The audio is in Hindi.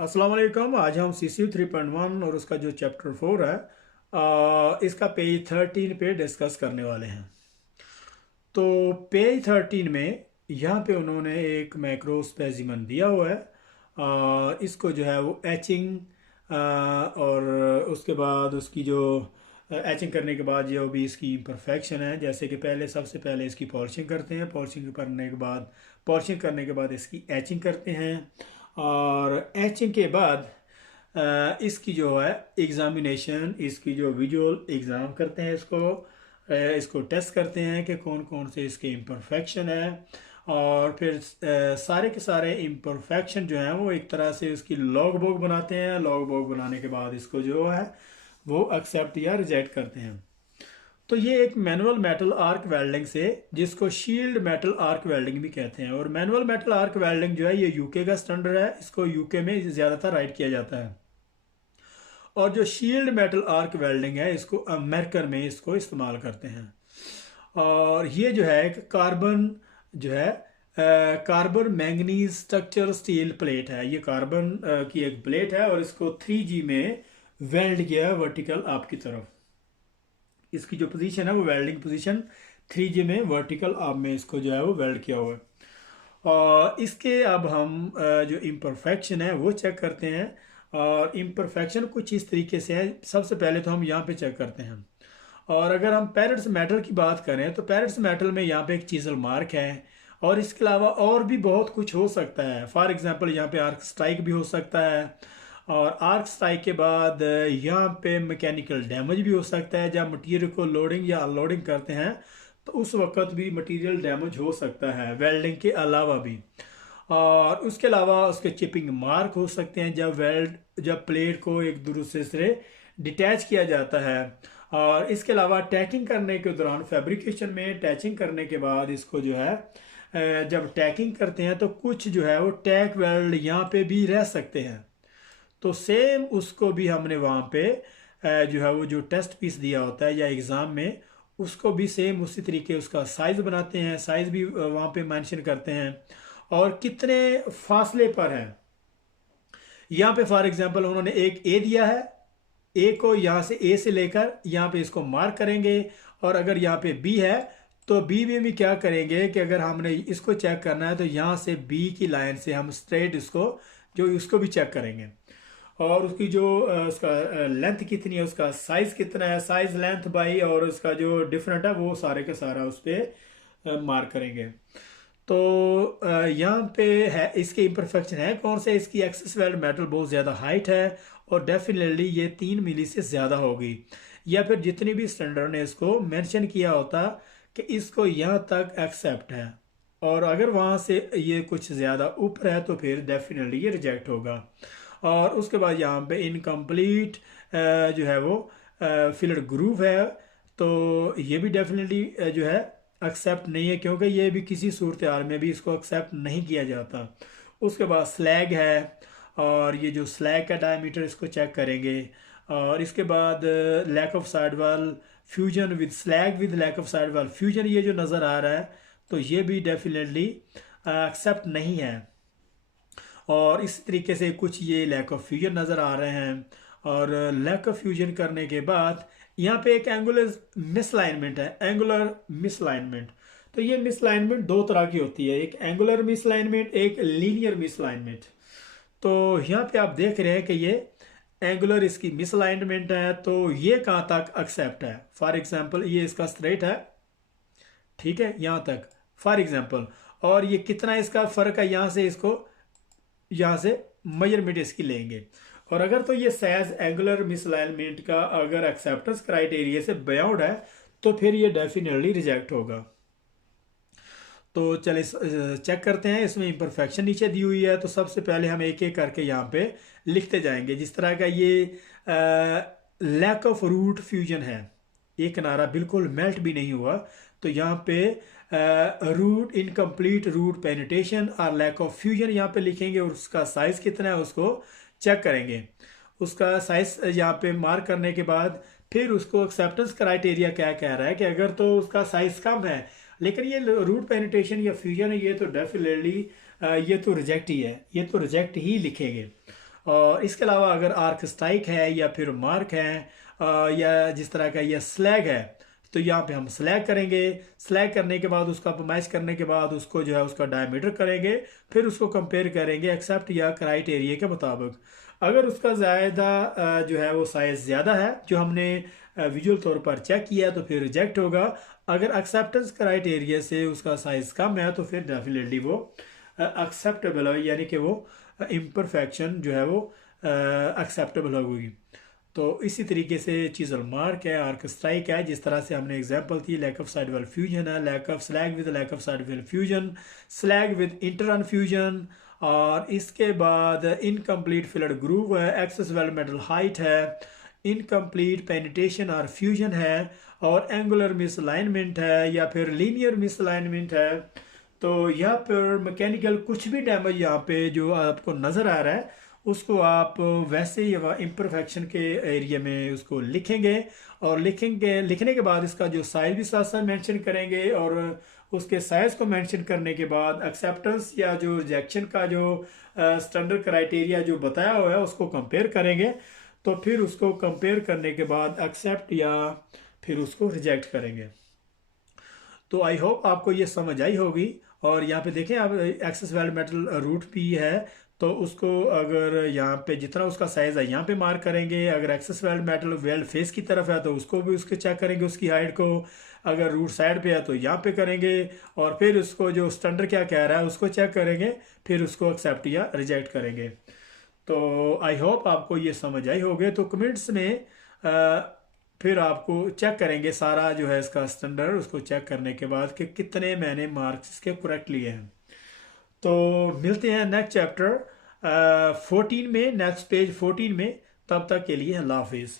अस्सलाम वालेकुम। आज हम CCU 3.1 और उसका जो चैप्टर 4 है इसका पेज 13 पे डिस्कस करने वाले हैं। तो पेज 13 में यहाँ पे उन्होंने एक मैक्रो स्पेसिमन दिया हुआ है। इसको जो है वो एचिंग और उसके बाद उसकी जो एचिंग करने के बाद जो भी इसकी इम्परफेक्शन है, जैसे कि सबसे पहले इसकी पॉलिशिंग करते हैं। पॉलिशिंग करने के बाद इसकी एचिंग करते हैं और एचिंग के बाद इसकी जो है एग्जामिनेशन, इसकी जो विजुअल एग्ज़ाम करते हैं, इसको टेस्ट करते हैं कि कौन कौन से इसके इम्परफेक्शन है। और फिर सारे के सारे इम्परफेक्शन जो हैं वो एक तरह से उसकी लॉग बुक बनाते हैं। लॉग बुक बनाने के बाद इसको जो है वो एक्सेप्ट या रिजेक्ट करते हैं। तो ये एक मैनुअल मेटल आर्क वेल्डिंग से, जिसको शील्ड मेटल आर्क वेल्डिंग भी कहते हैं। और मैनुअल मेटल आर्क वेल्डिंग जो है ये यूके का स्टैंडर्ड है। इसको यूके में ज़्यादातर राइट किया जाता है। और जो शील्ड मेटल आर्क वेल्डिंग है इसको अमेरिकन में इसको इस्तेमाल करते हैं। और ये जो है एक कार्बन जो है carbon manganese structure steel plate है। ये कार्बन की एक प्लेट है और इसको 3G में वेल्ड किया है वर्टिकल आपकी तरफ। इसकी जो पोजीशन है वो वेल्डिंग पोजीशन 3G में वर्टिकल आप में इसको जो है वो वेल्ड किया हुआ है। और इसके अब हम जो इम्परफेक्शन है वो चेक करते हैं। और इम्परफेक्शन कुछ इस तरीके से है। सबसे पहले तो हम यहाँ पे चेक करते हैं। और अगर हम पैरेट्स मेटल की बात करें तो पैरेट्स मेटल में यहाँ पे एक चीजल मार्क है। और इसके अलावा और भी बहुत कुछ हो सकता है। फॉर एग्जांपल यहाँ पे आर्क स्ट्राइक भी हो सकता है। और आर्क स्ट्राइक के बाद यहाँ पे मैकेनिकल डैमेज भी हो सकता है। जब मटेरियल को लोडिंग या अनलोडिंग करते हैं तो उस वक्त भी मटेरियल डैमेज हो सकता है, वेल्डिंग के अलावा भी। और उसके अलावा उसके चिपिंग मार्क हो सकते हैं जब प्लेट को एक दूसरे से डिटैच किया जाता है। और इसके अलावा टैकिंग करने के दौरान फैब्रिकेशन में टैचिंग करने के बाद इसको जो है जब टैकिंग करते हैं तो कुछ जो है वो टैक वेल्ड यहाँ पे भी रह सकते हैं। तो सेम उसको भी हमने वहाँ पे जो है वो जो टेस्ट पीस दिया होता है या एग्ज़ाम में, उसको भी सेम उसी तरीके उसका साइज़ बनाते हैं। साइज़ भी वहाँ पे मेंशन करते हैं और कितने फासले पर है। यहाँ पे फॉर एग्जांपल उन्होंने एक ए दिया है। ए को यहाँ से ए से लेकर यहाँ पे इसको मार्क करेंगे। और अगर यहाँ पे बी है तो बी में भी क्या करेंगे कि अगर हमने इसको चेक करना है तो यहाँ से बी की लाइन से हम स्ट्रेट उसको भी चेक करेंगे। और उसकी जो उसका लेंथ कितनी है, उसका साइज कितना है, साइज लेंथ बाई और उसका जो डिफरेंट है वो सारे का सारा उस पर मार्क करेंगे। तो यहाँ पे है इसके इम्परफेक्शन है कौन से, इसकी एक्सेस वेल्ड मेटल बहुत ज़्यादा हाइट है और डेफिनेटली ये 3 मिली से ज़्यादा होगी। या फिर जितनी भी स्टैंडर्ड ने इसको मेंशन किया होता कि इसको यहाँ तक एक्सेप्ट है। और अगर वहाँ से ये कुछ ज़्यादा ऊपर है तो फिर डेफिनेटली ये रिजेक्ट होगा। और उसके बाद यहाँ पे इनकम्प्लीट जो है वो फिल्ड ग्रूव है। तो ये भी डेफिनेटली जो है एक्सेप्ट नहीं है, क्योंकि ये भी किसी सूरत हाल में भी इसको एक्सेप्ट नहीं किया जाता। उसके बाद स्लैग है और ये जो स्लैग का डायमीटर इसको चेक करेंगे। और इसके बाद lack of side wall fusion with slag with lack of side wall fusion, ये जो नज़र आ रहा है तो ये भी डेफिनेटली एक्सेप्ट नहीं है। और इस तरीके से कुछ ये लैक ऑफ फ्यूजन नज़र आ रहे हैं। और लैक ऑफ फ्यूजन करने के बाद यहाँ पे एक एंगुलर मिसलाइनमेंट है, एंगुलर मिसलाइनमेंट। तो ये मिसलाइनमेंट दो तरह की होती है, एक एंगुलर मिसलाइनमेंट, एक लीनियर मिसलाइनमेंट। तो यहाँ पे आप देख रहे हैं कि ये एंगुलर इसकी मिसलाइनमेंट है। तो ये कहाँ तक एक्सेप्ट है? फॉर एग्जांपल ये इसका स्ट्रेट है, ठीक है, यहाँ तक फॉर एग्जांपल। और ये कितना इसका फर्क है, यहाँ से मेजरमेंट इसकी लेंगे। और अगर तो ये साइज एंगुलर मिसलाइनमेंट का अगर एक्सेप्टेंस क्राइटेरिया से बाउंड है तो फिर ये डेफिनेटली रिजेक्ट होगा। तो चलिए चेक करते हैं। इसमें इम्परफेक्शन नीचे दी हुई है तो सबसे पहले हम एक एक करके यहाँ पे लिखते जाएंगे। जिस तरह का ये लैक ऑफ रूट फ्यूजन है, एक किनारा बिल्कुल मेल्ट भी नहीं हुआ, तो यहाँ पे रूट इनकम्प्लीट रूट पेनिट्रेशन और लैक ऑफ फ्यूजन यहाँ पे लिखेंगे। और उसका साइज कितना है उसको चेक करेंगे। उसका साइज यहाँ पे मार्क करने के बाद फिर उसको एक्सेप्टेंस क्राइटेरिया क्या कह रहा है कि अगर तो उसका साइज कम है लेकिन ये रूट पेनिट्रेशन या फ्यूजन है, ये तो डेफिनेटली ये तो रिजेक्ट ही है, ये तो रिजेक्ट ही लिखेंगे। और इसके अलावा अगर आर्क स्ट्राइक है या फिर मार्क है या जिस तरह का यह स्लैग है, तो यहाँ पे हम स्लैग करेंगे। स्लैग करने के बाद उसका मैच करने के बाद उसको जो है उसका डायमीटर करेंगे, फिर उसको कंपेयर करेंगे एक्सेप्ट या क्राइटेरिया के मुताबिक। अगर उसका ज़्यादा जो है वो साइज़ ज़्यादा है जो हमने विजुअल तौर पर चेक किया है, तो फिर रिजेक्ट होगा। अगर एक्सेप्टेंस क्राइटेरिया से उसका साइज़ कम है तो फिर डेफिनेटली वो एक्सेप्टेबल है, यानी कि वो इम्परफेक्शन जो है वो एक्सेप्टेबल होगी। तो इसी तरीके से चीज़ल मार्क है, आर्क स्ट्राइक है, जिस तरह से हमने एग्जांपल थी, lack of side wall fusion है, lack of slag with lack of side wall fusion, slag with inter fusion, और इसके बाद इनकम्प्लीट फिलड ग्रूव है, एक्सेस वेल मेटल हाइट है, इनकम्प्लीट पेनिटेशन और फ्यूजन है, और एंगुलर मिसअलाइनमेंट है या फिर लीनियर मिसअलाइनमेंट है। तो यहाँ पर मैकेनिकल कुछ भी डैमेज यहाँ पे जो आपको नज़र आ रहा है उसको आप वैसे ही इम्परफेक्शन के एरिया में उसको लिखेंगे, और लिखने के बाद इसका जो साइज भी साथ साथ मेंशन करेंगे, और उसके साइज को मेंशन करने के बाद एक्सेप्टेंस या जो रिजेक्शन का जो स्टैंडर्ड क्राइटेरिया जो बताया हुआ है उसको कंपेयर करेंगे। तो फिर उसको कंपेयर करने के बाद एक्सेप्ट या फिर उसको रिजेक्ट करेंगे। तो आई होप आपको ये समझ आई होगी। और यहाँ पे देखें आप एक्सेस वैल्यू मेटल रूट भी है, तो उसको अगर यहाँ पे जितना उसका साइज है यहाँ पे मार्क करेंगे, अगर excess value metal weld face की तरफ है तो उसको भी उसके चेक करेंगे उसकी हाइट को, अगर रूट साइड पे है तो यहाँ पे करेंगे, और फिर उसको जो स्टैंडर्ड क्या कह रहा है उसको चेक करेंगे, फिर उसको एक्सेप्ट या रिजेक्ट करेंगे। तो आई होप आपको ये समझ आई होगी। तो कमेंट्स में फिर आपको चेक करेंगे सारा जो है इसका स्टैंडर्ड, उसको चेक करने के बाद कि कितने मैंने मार्क्स इसके करेक्ट लिए हैं। तो मिलते हैं नेक्स्ट चैप्टर 14 में, नेक्स्ट पेज 14 में। तब तक के लिए अल्लाह हाफिज़।